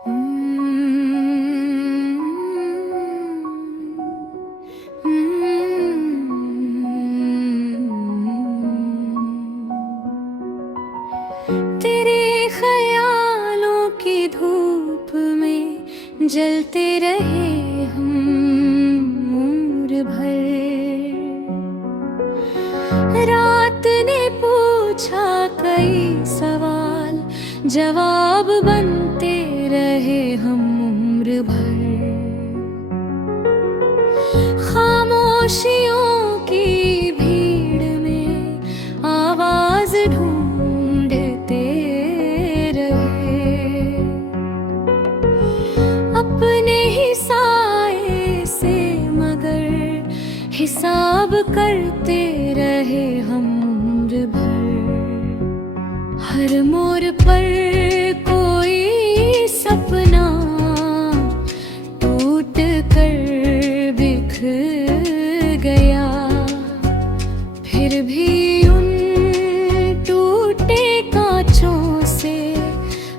तेरे ख्यालों की धूप में जलते रहे हम उम्र भर। रात ने पूछा कई सवाल, जवाब बनते रहे हम उम्र भर। खामोशियों की भीड़ में आवाज ढूंढते रहे, अपने ही साए से मगर हिसाब करते रहे हम उम्र भर। हर मोड़ पर कोई सपना टूट कर बिखर गया, फिर भी उन टूटे कांचों से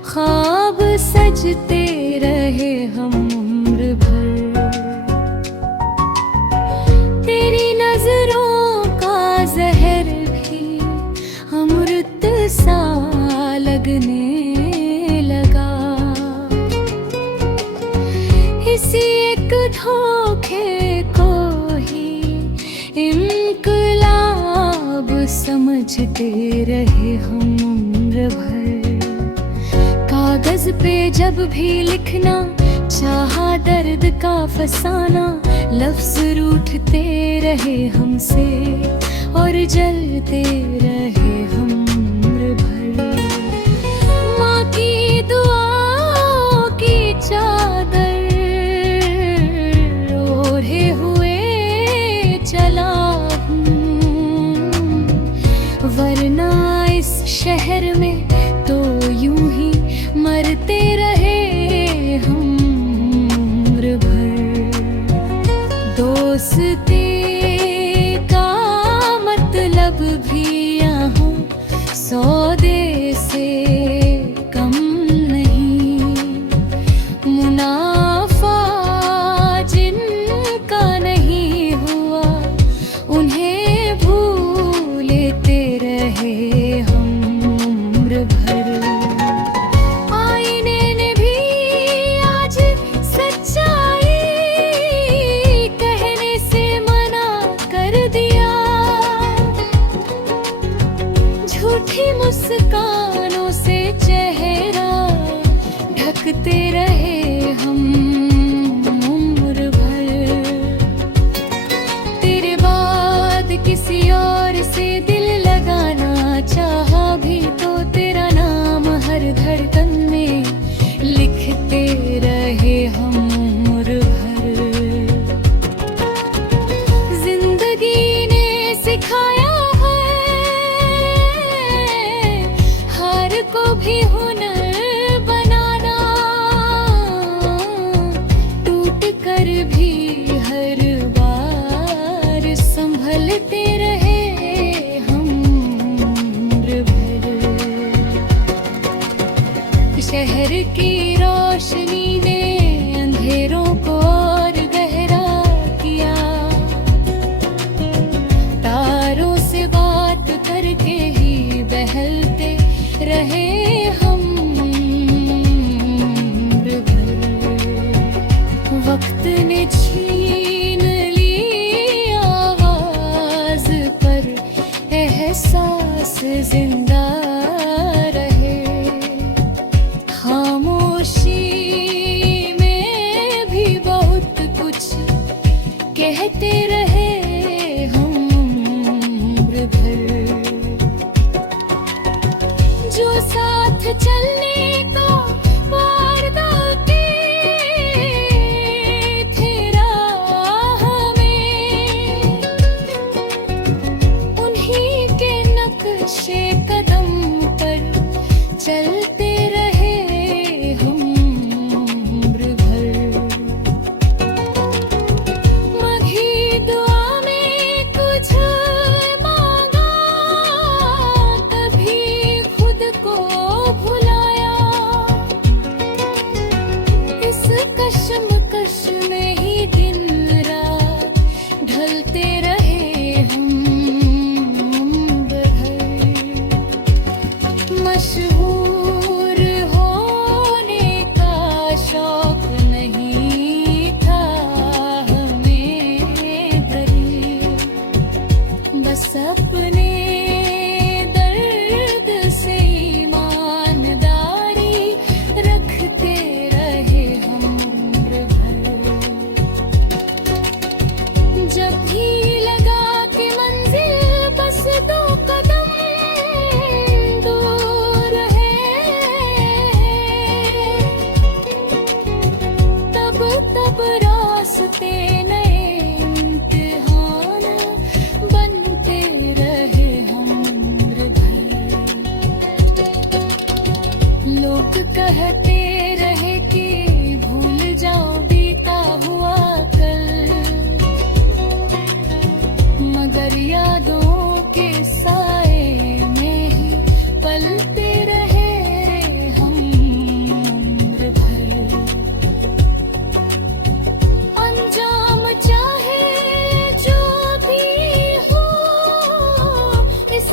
ख्वाब सजते रहे हम उम्र भर। तेरी नजरों का जहर भी अमृत सा लगने लगा, इसी एक धोखे को ही इनकलाब समझते रहे हम उम्र भर। कागज पे जब भी लिखना चाहा दर्द का फसाना, लफ्ज रूठते रहे हमसे और जलते रहे हम उम्र भर। माँ की दुआओं की चादर ओढ़े हुए चला हूँ, वरना इस शहर में तो यूं ही मरते रहे हम उम्र भर। दोस्ती का मतलब भी यहाँ सौदे से कम नहीं, मुनाफा जिनका नहीं हुआ उन्हें भूलते रहे हम उम्र भर। आईने ने भी आज सच्चाई कहने से मना कर दिया, झूठी मुस्कानों से चेहरा ढकते रहे हम उम्र भर। तेरे बाद किसी और से दिल लगाना चाहा भी तो तेरा नाम हर धड़कन में लिखते रहे हम उम्र भर। जिंदगी ने सिखाया है हार को भी हुनर बनाना, टूट कर भी हर बार संभलते रहे हम उम्र भर। शहर की रोशनी ने अंधेरों को और गहरा किया, तारों से बात करके ही बहलते रहे हम उम्र भर। वक्त ने छीन ली आवाज पर एहसास जिंदा रहे, खामोशी में भी बहुत कुछ कहते रहे हम उम्र भर। जो साथ चलने को वादा थे राह में, उन्हीं के नक्शे कदम पर चलते रहे हम उम्र भर। मघी दुआ में कुछ मांगा, कभी खुद को भुलाया,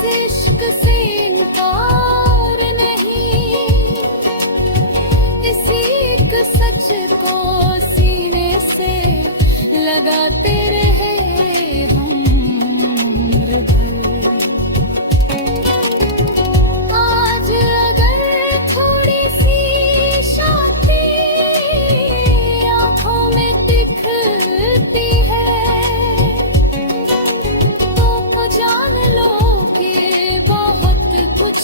इश्क से इनकार नहीं, इसी एक सच को सीने से लगाते रहे हम उम्र भर। आज अगर थोड़ी सी शांति आँखों में दिखती है तो जान लो कि बहुत कुछ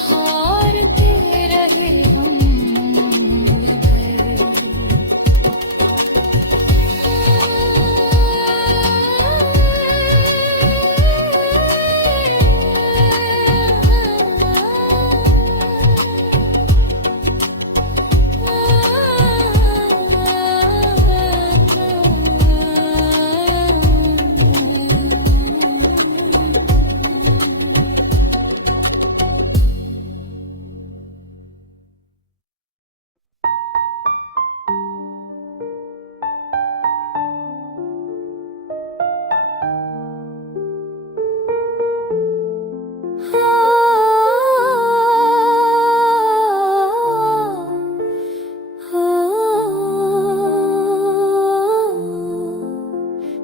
हारते रहे हम उम्र भर।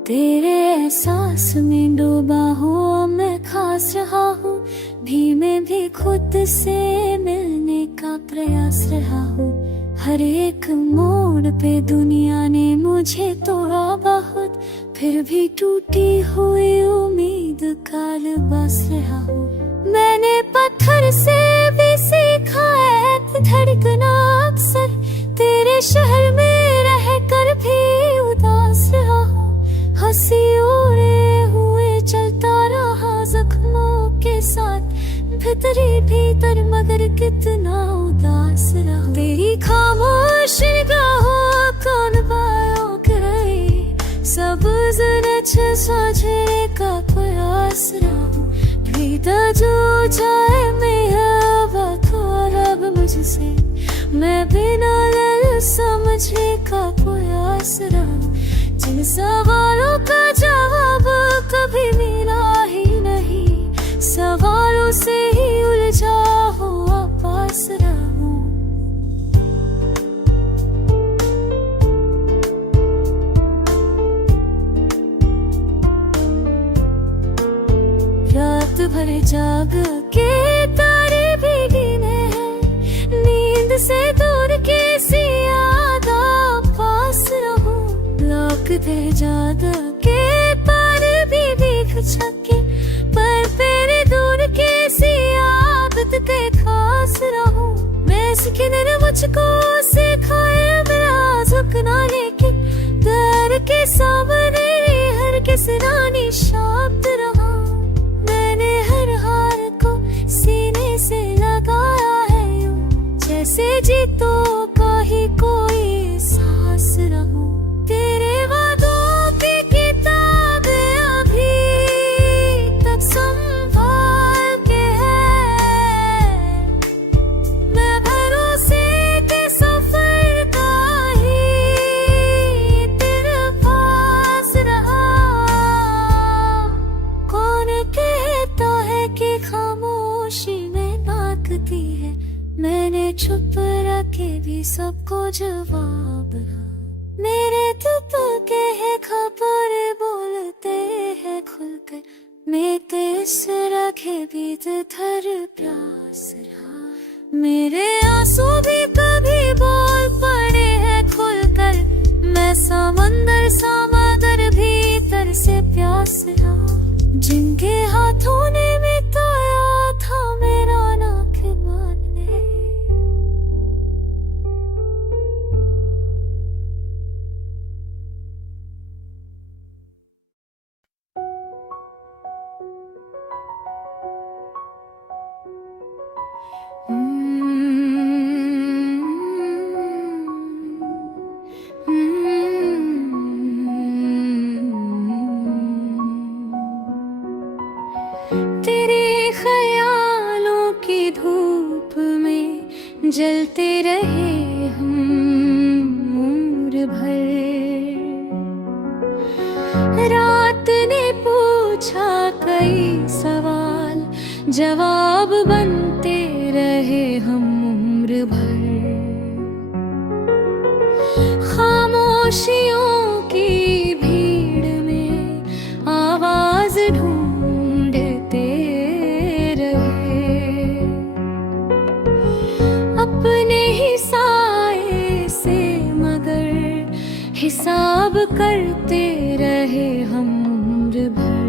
तेरे एहसास में डूबा हूँ मैं, खास रहा हूँ धीमे भी खुद से मिलने का प्रयास रहा हूँ। हर एक मोड़ पे दुनिया ने मुझे तोड़ा बहुत, फिर भी टूटी हुई उम्मीद का लिबास रहा हूँ। मैंने पत्थर से भी सीखा है धड़कना अक्सर, तेरे शहर में रह कर भी उदास रहा हूँ। हंसी उड़े हुए चलता रहा जख्मों के साथ, भीतरी भीतर मगर कितना उदास रहा। तेरी खामोश निगाहों कौन बायों करे, सब्ज़ नच सजने का प्रयास रहा। भीतर जो चाहे मेरा बात अब मुझसे, मैं बिना लल समझने का प्रयास रहा। जिन सवालों का जवाब कभी मिला ही नहीं, सवालों से ही उलझा हुआ पास रहूं। रात भर जाग के तारे भी गिने हैं, नींद से दूर किसी याद पास रहूं। लौक दे जाद के पार भी भीख छके, पर तेरे दूर किसी आदत के खास रहूं। मैं सीखने ने मुझको सिखाया मेरा झुकना, लेकिन दर के सामने हर किस रानी शांत रहा। मैंने हर हार को सीने से लगाया है यूं, जैसे जीतों का ही कोई सांस रहूं। तेरे वादों की किताब अभी तक संभाल के है, मैं भरोसे के सफर का ही तेरे पास रहा। कौन कहता है कि खामोशी में ताकती है, मैंने चुप रखे भी सबको जवाब रहा। मेरे तुपके है खबर बोलते हैं खुलकर, मैं किस रखे भी थर प्यास रहा। मेरे आंसू भी कभी बोल पड़े हैं खुलकर, मैं समंदर समंदर भीतर से प्यास रहा। जिनके हाथों ने मिटाया था मेरा नाक माने, तेरे ख्यालों की धूप में जलते रहे हम उम्र भर। रात ने पूछा कई सवाल, जवाब बनते रहे हम उम्र भर। खामोशियों की भीड़ में आवाज ढूंढते रहे, अपने ही साए से मगर हिसाब करते रहे हम उम्र भर।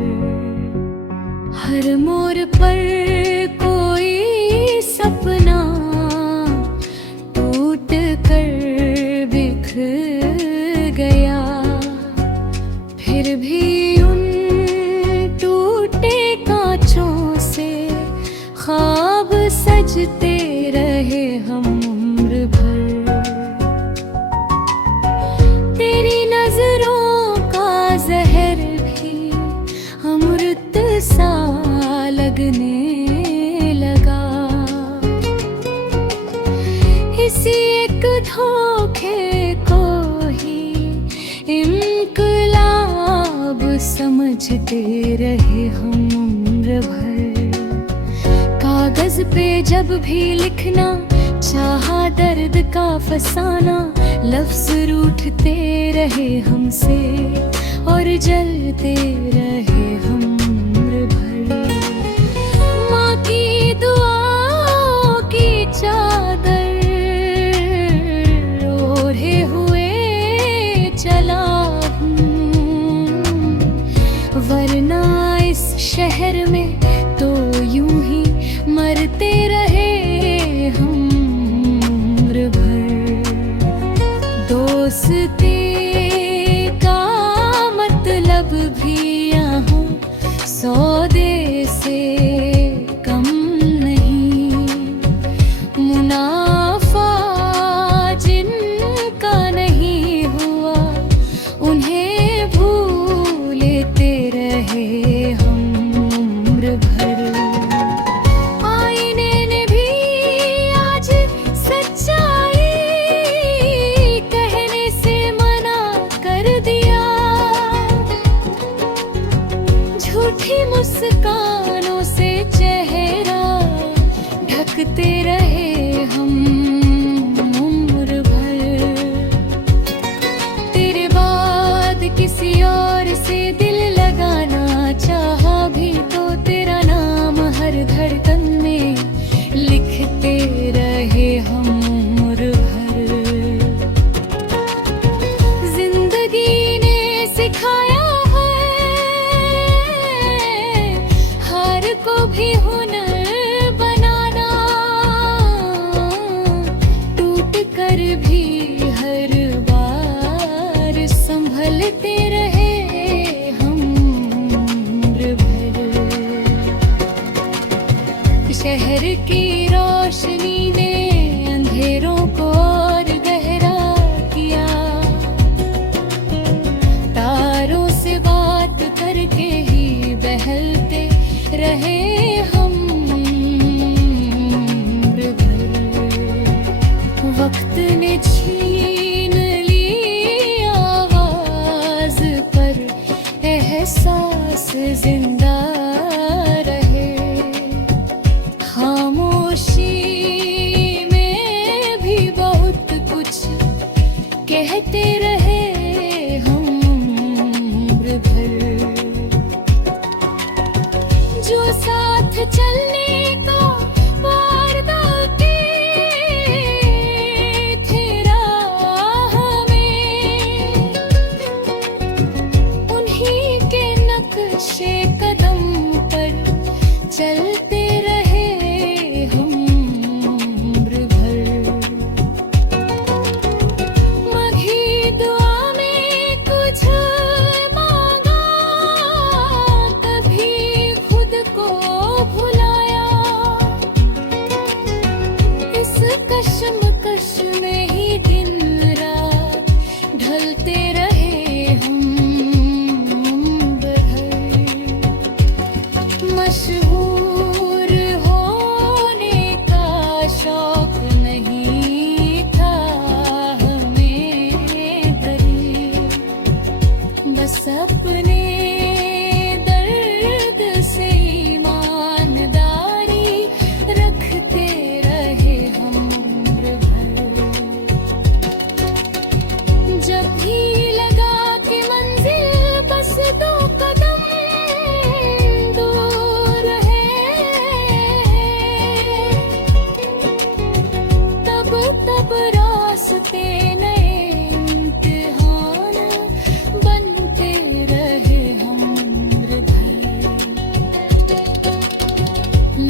हर मोड़ पर कोई सपना टूट कर बिखर गया, फिर भी उन टूटे कांचों से ख्वाब सजते रहे हम उम्र भर। तेरी नजरों का जहर भी अमृत सा लगने लगा, इसी एक धोखे को ही इनकलाब समझते रहे हम उम्र भर। कागज पे जब भी लिखना चाहा दर्द का फसाना, लफ्ज रूठते रहे हमसे और जलते रहे हम उम्र भर। माँ की दुआओं की चादर ओढ़े हुए चला हूँ, वरना इस शहर में तो यूं ही मरते रहे हम उम्र भर। दोस्ती का मतलब भी यहाँ सौदे से कम नहीं, मुनाफा जिनका नहीं हुआ उन्हें भूलते रहे हम उम्र भर। आईने ने भी आज सच्चाई कहने से मना कर दिया, झूठी मुस्कानों से चेहरा ढकते रहे हम उम्र भर। तेरे बाद किसी और से दिल लगाना चाहा भी तो तेरा नाम हर धड़कन में लिखते रहे हम उम्र भर। जिंदगी ने सिखाया हार को भी हुनर बनाना, टूट कर भी हर बार संभलते रहे हम उम्र भर। शहर की रोशनी ने अंधेरों को और गहरा किया, तारों से बात करके ही बहलते रहे हम उम्र भर। वक्त ने छीन ली आवाज पर एहसास जिंदा रहे, खामोशी में भी बहुत कुछ कहते रहे हम उम्र भर। जो साथ चलने को वारदाते थे राह में, उन्हीं के नक्शे कदम पर चलते रहे हम उम्र भर। मघी दुआ में कुछ मांगा, कभी खुद को भुलाया,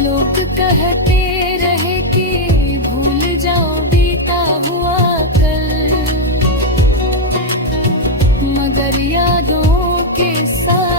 लोग कहते रहे कि भूल जाओ बीता हुआ कल, मगर यादों के साथ